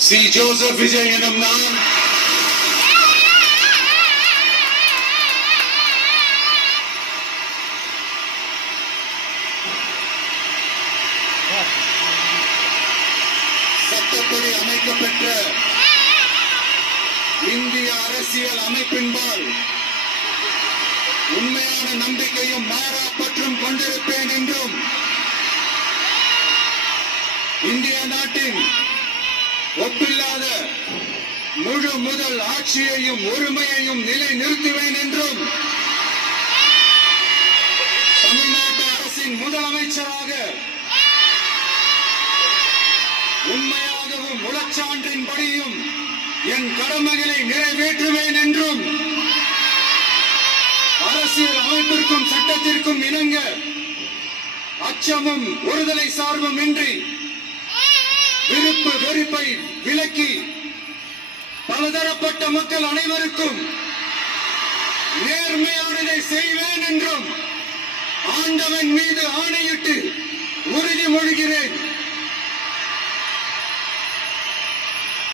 C Joseph Vijay எனும் நான் சட்டப்படி அமைக்கப்பெற்ற இந்திய அரசியல் அமைப்பின்பால் உண்மையான நம்பிக்கையும் மாறா பற்றும் கொண்டிருப்பேன் என்றும் இந்திய நாட்டின் ஒப்பில்லாத முழு முதல் ஆட்சியையும் ஒருமையையும் நிலை நிறுத்துவேன் என்றும் தமிழ்நாட்டு அரசின் முதலமைச்சராக உண்மையாகவும் உளச்சான்றின்படியும் என் கடமைகளை நிறைவேற்றுவேன் என்றும் அரசியல் அமைப்பிற்கும் சட்டத்திற்கும் இணங்க அச்சமும் ஒருதலை சார்பும் இன்றி விருப்பு வெறுப்பை விலக்கி பலதரப்பட்ட மக்கள் அனைவருக்கும் நேர்மையானதை செய்வேன் என்றும் ஆண்டவன் மீது ஆணையிட்டு உறுதிமொழிகிறேன்.